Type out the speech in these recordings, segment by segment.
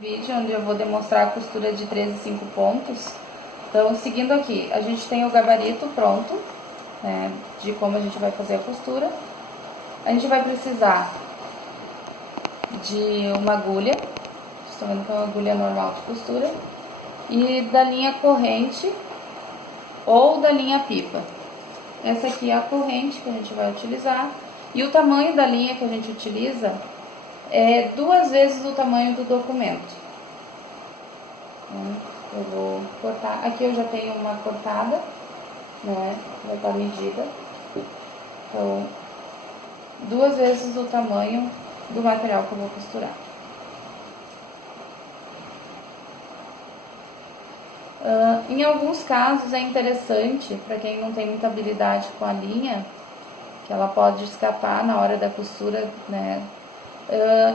Vídeo onde eu vou demonstrar a costura de 3 e 5 pontos. Então, seguindo aqui, a gente tem o gabarito pronto, né, de como a gente vai fazer a costura. A gente vai precisar de uma agulha, estou vendo que é uma agulha normal de costura, e da linha corrente ou da linha pipa. Essa aqui é a corrente que a gente vai utilizar, e o tamanho da linha que a gente utiliza é 2 vezes o tamanho do documento. Eu vou cortar, aqui eu já tenho uma cortada, né, vai estar medida. Então, 2 vezes o tamanho do material que eu vou costurar. Em alguns casos é interessante, para quem não tem muita habilidade com a linha, que ela pode escapar na hora da costura, né?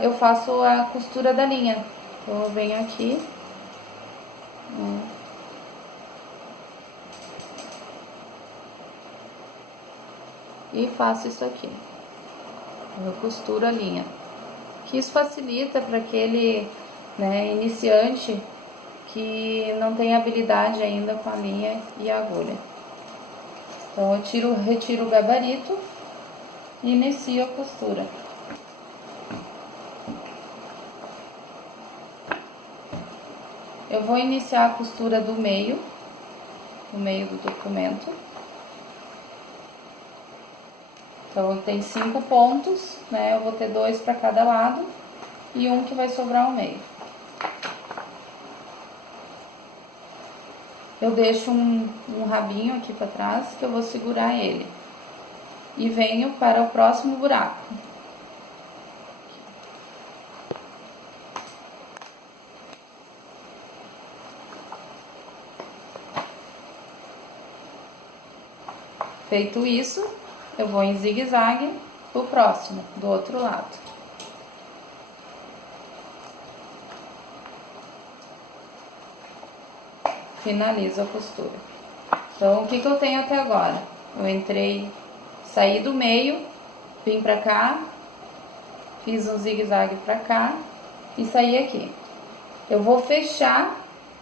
Eu faço a costura da linha. Então eu venho aqui, né, e faço isso aqui. Eu costuro a linha. Que isso facilita para aquele, né, iniciante que não tem habilidade ainda com a linha e a agulha. Então eu retiro o gabarito e inicio a costura. Eu vou iniciar a costura do meio do documento. Então tem 5 pontos, né? Eu vou ter 2 para cada lado e um que vai sobrar ao meio. Eu deixo um rabinho aqui para trás que eu vou segurar ele. E venho para o próximo buraco. Feito isso, eu vou em zigue-zague pro próximo, do outro lado. Finalizo a costura. Então, o que eu tenho até agora? Eu saí do meio, vim pra cá, fiz um zigue-zague pra cá e saí aqui. Eu vou fechar,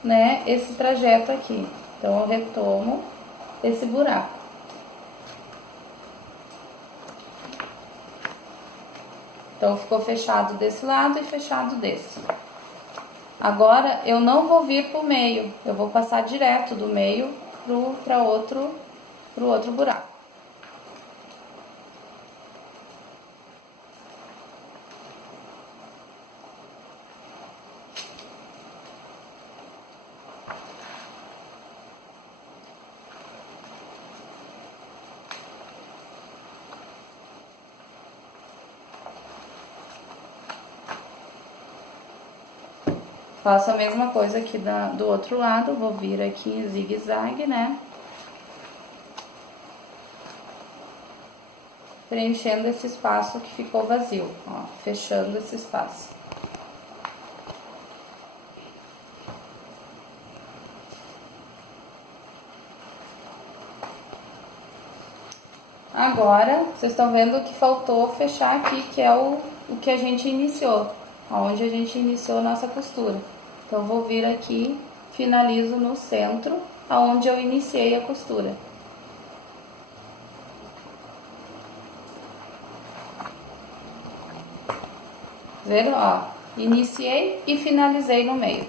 né, esse trajeto aqui. Então, eu retomo esse buraco. Então, ficou fechado desse lado e fechado desse. Agora, eu não vou vir pro meio, eu vou passar direto do meio pro outro buraco. Faço a mesma coisa aqui do outro lado, vou vir aqui em zigue-zague, né? Preenchendo esse espaço que ficou vazio, ó, fechando esse espaço. Agora, vocês estão vendo que faltou fechar aqui, que é o que a gente iniciou, onde a gente iniciou a nossa costura. Então, eu vou vir aqui, finalizo no centro, aonde eu iniciei a costura. Viram? Ó, iniciei e finalizei no meio.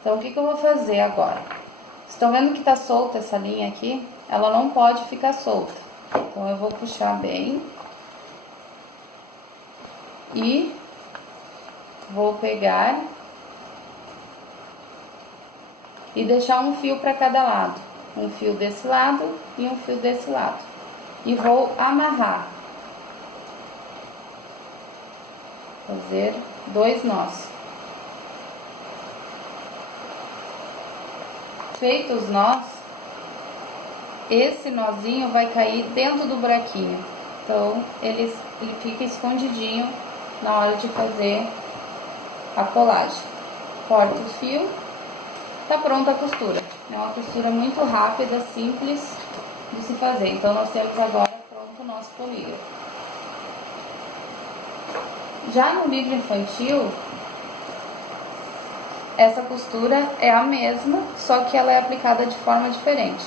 Então, o que eu vou fazer agora? Estão vendo que tá solta essa linha aqui? Ela não pode ficar solta. Então, eu vou puxar bem. E vou pegar e deixar um fio para cada lado. Um fio desse lado e um fio desse lado. E vou amarrar. Fazer 2 nós. Feitos os nós, esse nozinho vai cair dentro do buraquinho. Então, ele fica escondidinho na hora de fazer a colagem. Corto o fio, tá pronta a costura. É uma costura muito rápida, simples de se fazer. Então, nós temos agora pronto o nosso polígrafo. Já no livro infantil, essa costura é a mesma, só que ela é aplicada de forma diferente.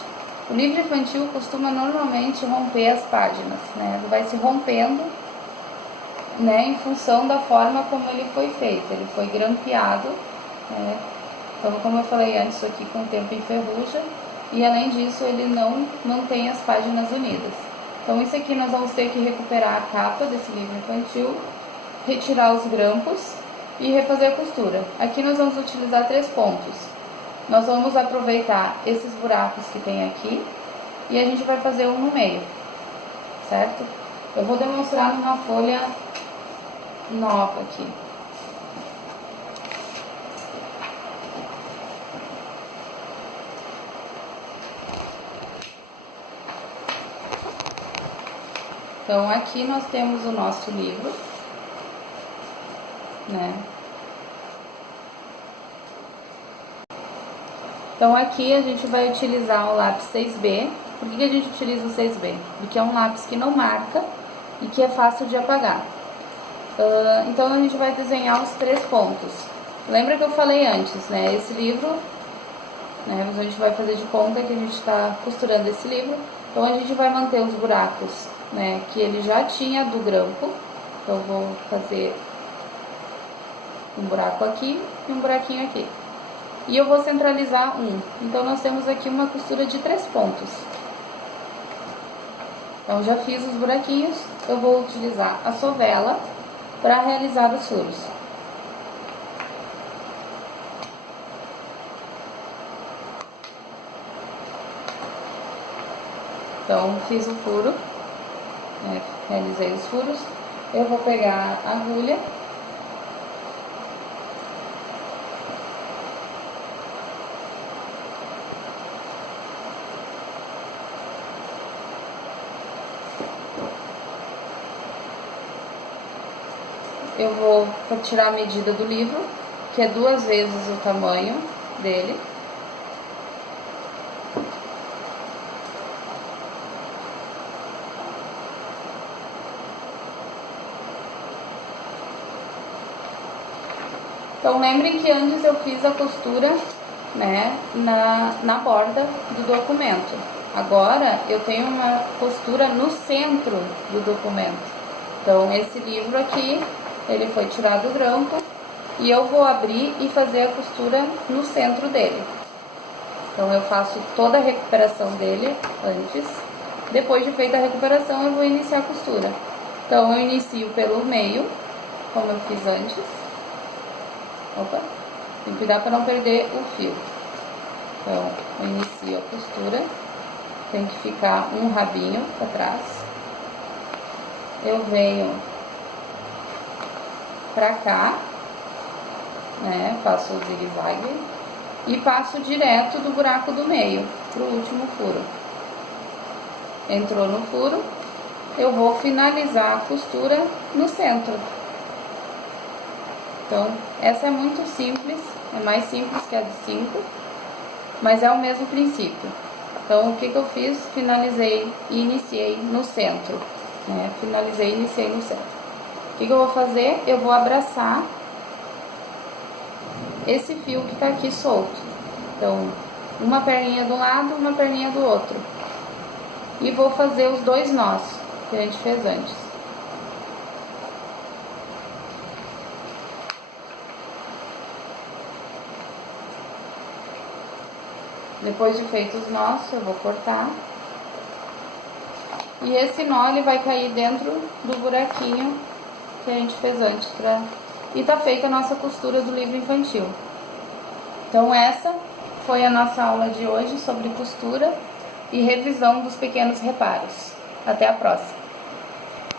O livro infantil costuma normalmente romper as páginas, né? Ele vai se rompendo, né, em função da forma como ele foi feito. Ele foi grampeado, né? Então, como eu falei antes, isso aqui com o tempo enferruja, e além disso ele não mantém as páginas unidas. Então isso aqui nós vamos ter que recuperar a capa desse livro infantil, retirar os grampos e refazer a costura. Aqui nós vamos utilizar 3 pontos. Nós vamos aproveitar esses buracos que tem aqui e a gente vai fazer um no meio, certo? Eu vou demonstrar numa folha nova aqui. Então, aqui nós temos o nosso livro, né? Então, aqui a gente vai utilizar o lápis 6B. Por que a gente utiliza o 6B? Porque é um lápis que não marca e que é fácil de apagar. Então, a gente vai desenhar os 3 pontos. Lembra que eu falei antes, né? Esse livro, né? A gente vai fazer de conta que a gente está costurando esse livro. Então, a gente vai manter os buracos, né, que ele já tinha do grampo. Então, eu vou fazer um buraco aqui e um buraquinho aqui. E eu vou centralizar um. Então, nós temos aqui uma costura de 3 pontos. Então, já fiz os buraquinhos. Eu vou utilizar a sovela para realizar os furos. Então, fiz o furo, né, realizei os furos. Eu vou pegar a agulha eu vou tirar a medida do livro, que é 2 vezes o tamanho dele. Então, lembrem que antes eu fiz a costura, né, na borda do documento. Agora, eu tenho uma costura no centro do documento. Então, esse livro aqui, ele foi tirado do grampo e eu vou abrir e fazer a costura no centro dele. Então, eu faço toda a recuperação dele antes. Depois de feita a recuperação, eu vou iniciar a costura. Então, eu inicio pelo meio, como eu fiz antes. Opa, tem que cuidar para não perder o fio. Então, eu inicio a costura. Tem que ficar um rabinho para trás. Eu venho pra cá, né? Faço o zigue-zague e passo direto do buraco do meio pro último furo. Entrou no furo, eu vou finalizar a costura no centro. Então, essa é muito simples, é mais simples que a de 5, mas é o mesmo princípio. Então, o que eu fiz? Finalizei e iniciei no centro, né? Finalizei e iniciei no centro. O que eu vou fazer? Eu vou abraçar esse fio que tá aqui solto. Então, uma perninha de um lado, uma perninha do outro. E vou fazer os 2 nós que a gente fez antes. Depois de feitos os nós, eu vou cortar. E esse nó, ele vai cair dentro do buraquinho que a gente fez antes. E tá feita a nossa costura do livro infantil. Então, essa foi a nossa aula de hoje sobre costura e revisão dos pequenos reparos. Até a próxima!